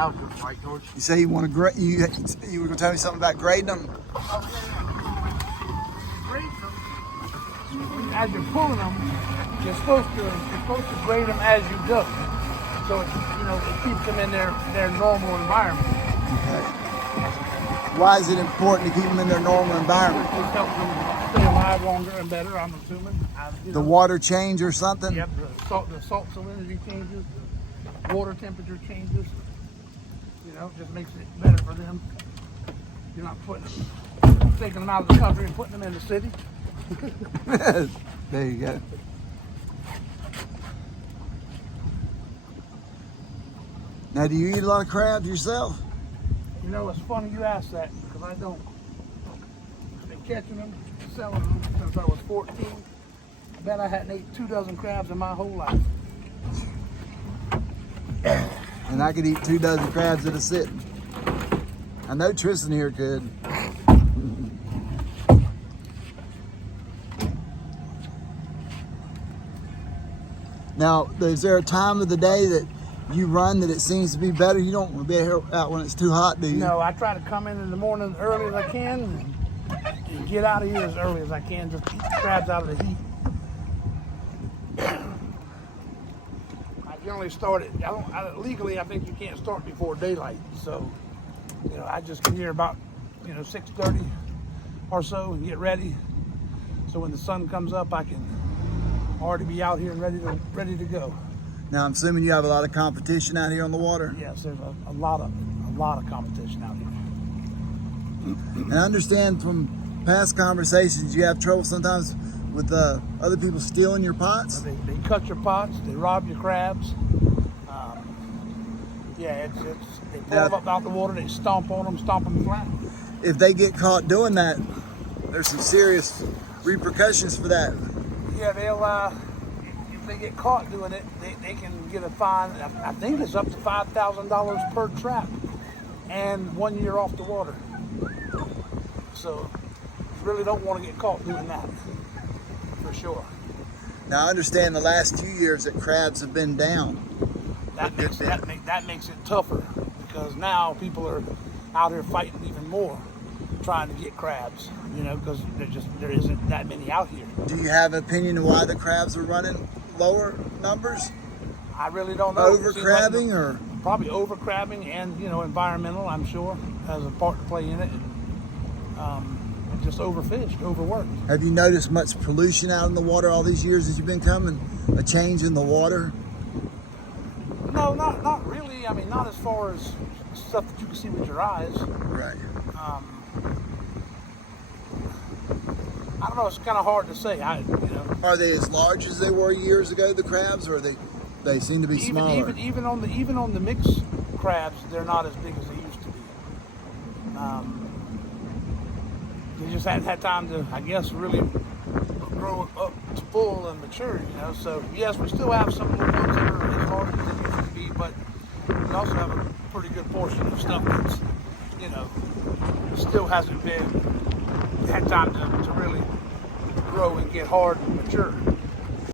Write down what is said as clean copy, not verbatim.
houses, right, George? You say you want to grade? You were going to tell me something about grading them? Grade them. As you're pulling them, you're supposed to grade them as you go. So it keeps them in their normal environment. Okay. Why is it important to keep them in their normal environment? It helps them stay alive longer and better, I'm assuming. The water change or something? Yep, the salt salinity changes, the water temperature changes. Just makes it better for them. You're not taking them out of the country and putting them in the city. There you go. Now, do you eat a lot of crabs yourself? It's funny you ask that because I don't. I've been catching them, selling them since I was 14. I bet I hadn't ate 2 dozen crabs in my whole life. And I could eat 2 dozen crabs at a sitting. I know Tristan here could. Now, is there a time of the day that you run that it seems to be better? You don't want to be out when it's too hot, do you? No, I try to come in the morning as early as I can and get out of here as early as I can, just keep the crabs out of the heat. I generally start it. Legally, I think you can't start before daylight. So, I just get here about 6:30 or so and get ready. So when the sun comes up, I can already be out here and ready to go. Now, I'm assuming you have a lot of competition out here on the water? Yes, there's a lot of competition out here. And I understand from past conversations you have trouble sometimes with other people stealing your pots? They cut your pots, they rob your crabs. They pull them up out the water, they stomp on them, stomp them flat. If they get caught doing that, there's some serious repercussions for that. Yeah, if they get caught doing it, they can get a fine. I think it's up to $5,000 per trap and 1 year off the water. So you really don't want to get caught doing that, for sure. Now, I understand the last 2 years that crabs have been down. That makes it tougher because now people are out here fighting even more, trying to get crabs, because there isn't that many out here. Do you have an opinion of why the crabs are running lower numbers? I really don't know. Over crabbing or? Probably over crabbing and, environmental, I'm sure, has a part to play in it. Just overfished, overworked. Have you noticed much pollution out in the water all these years as you've been coming? A change in the water? No, not really. I mean, not as far as stuff that you can see with your eyes. Right. I don't know. It's kind of hard to say. Are they as large as they were years ago, the crabs, or they seem to be smaller? Even on the mixed crabs, they're not as big as they used to be. They just hadn't had time to, I guess, really grow up to full and mature. So yes, we still have some little ones that are as large as they used to be, but we also have a pretty good portion of stuff that's, still hasn't had time to really grow and get hard and mature.